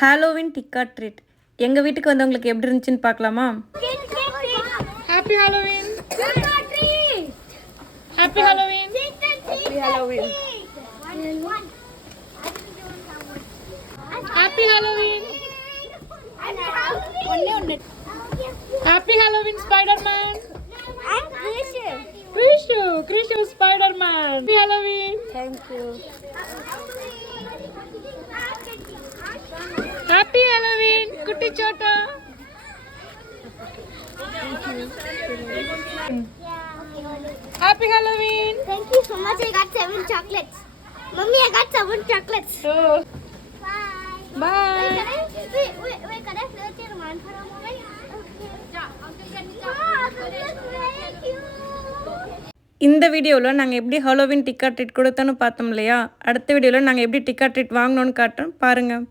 ஹாலோவின் டிக்கா ட்ரீட் எங்கள் வீட்டுக்கு வந்தவங்களுக்கு எப்படி இருந்துச்சுன்னு பார்க்கலாமா? Happy Halloween. Happy Halloween. Happy Halloween. Happy Halloween. Happy Halloween Spiderman. Krishu Spiderman. Happy Halloween. Thank you. Happy Halloween குட்டி Chhota. Happy Halloween. Thank you so much. I got 7 chocolates. Mummy, I got 7 chocolates. Oh. Bye. Bye. Wait, can I flirt your man for a moment? Okay. Thank you. இந்த வீடியோவில் நாங்கள் எப்படி ஹாலோவின் டிக்கா ட்ரீட் கொடுத்தோன்னு பார்த்தோம் இல்லையா? அடுத்த வீடியோவில் நாங்கள் எப்படி டிக்கா ட்ரீட் வாங்கினோன்னு காட்டுறோம் பாருங்கள்.